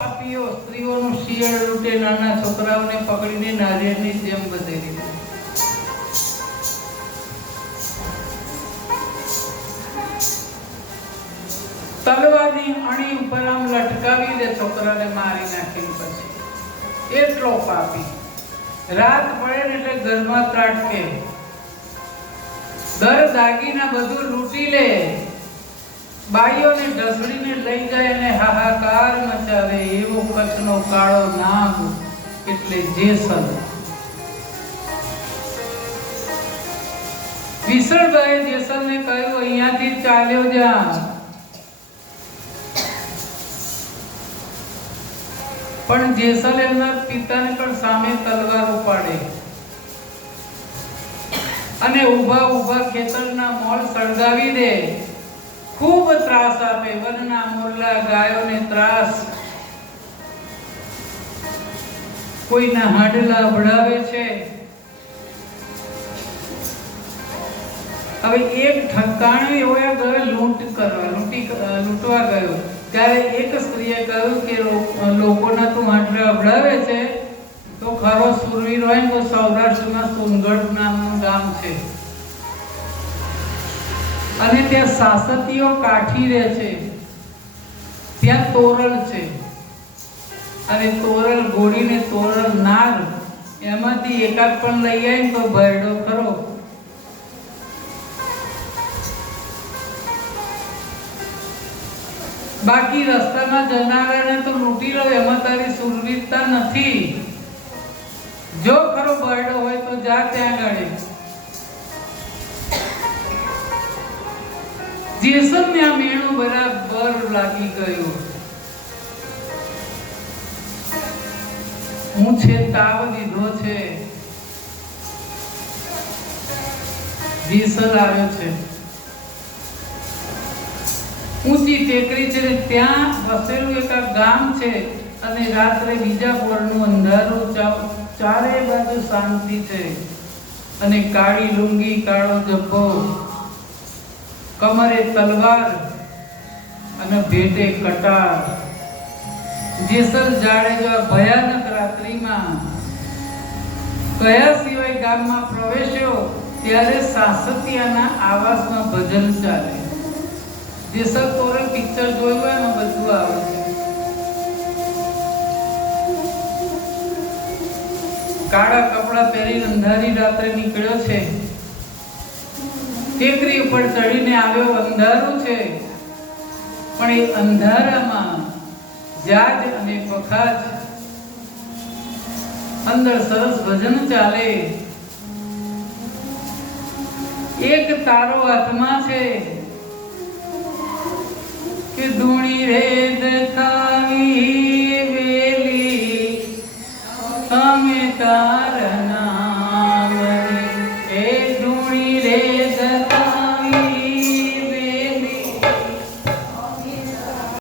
પાપીઓ સ્ત્રીઓનું શિયળ લૂંટે, નાના છોકરાઓને પકડીને નારિયેળની જેમ વધેરી દે. તલવારની અણી ઉપર આમ લટકાવી દે છોકરાને મારી નાખીને. પછી એટલો પાપી. રાત પડે ને એટલે ઘરમાં ત્રાટકે, દર દાગીના બધું લૂંટી લે, બાઈઓને ઢસડીને લઈ જાય અને હાહાકાર મચાવે. એવો કચ્છનો કાળો નાગ એટલે જેસલ. વિસળભાઈ જેસલને કહ્યું, અહીંયાથી ચાલ્યો જા. પણ જેસલ એમના પિતાને પણ સામે તલવાર ઉપાડે અને ઊભા ઊભા ખેતરના મોલ સળગાવી દે. ખૂબ ત્રાસ આપે, વનના મોરલા ગાયોને ત્રાસ, કોઈના હાડલા વડાવે છે. હવે એક ઠકાણે એવો ગયો લૂંટવા ગયો, ત્યારે એક સ્ત્રીએ કહ્યું કે લોકોના તું હાડલા વડાવે છે તો ખરો સુરવીર હોય તો સૌરાષ્ટ્રમાં સોનગઢ નામનું ગામ છે અને ત્યાં સાસતીઓ કાઠી રહે છે, ત્યાં તોરલ છે અને તોરલ ગોળીને તોરલ નાર, એમાંથી એકાદ પણ લઈ આવે તો ભરડો ખરો. બાકી રસ્તામાં જનારાને તો લૂંટી લો, એમાં તારી સુરવીરતા નથી. જો ખરો ભરડો હોય તો જા ત્યાં આગળ. જેસલને આ મેણું બરાબર લાગી ગયું. હું છે તાવ દીધો છે. જેસલ આવ્યો છે, ઊંચી ટેકરી છે, ત્યાં વસેલું એક ગામ છે અને રાત્રે બીજા પોળનું અંધારું, ચારે બાજુ શાંતિ છે અને કાળી લુંગી, કાળો જબ્બો, કમરે તલવાર અને ભેટે કટાર. જેસલ જાડેજા ભયાનક રાત્રિમાં કયા સિવાય ગામમાં પ્રવેશ્યો ત્યારે સાસતિયાના આવાસમાં ભજન ચાલે. જેસલ તોરે પિક્ચર જોયું હોય એમાં બધું આવે છે. કાળા કપડા પહેરીને અંધારી રાત્રે નીકળ્યો છે, ટેકરી ઉપર ચડીને આવ્યો. અંધારું છે પણ એ અંધારામાં જાજ અને પખાજ, અંદર સરસ ભજન ચાલે. એક તારો હાથમાં છે કે ધૂણી રે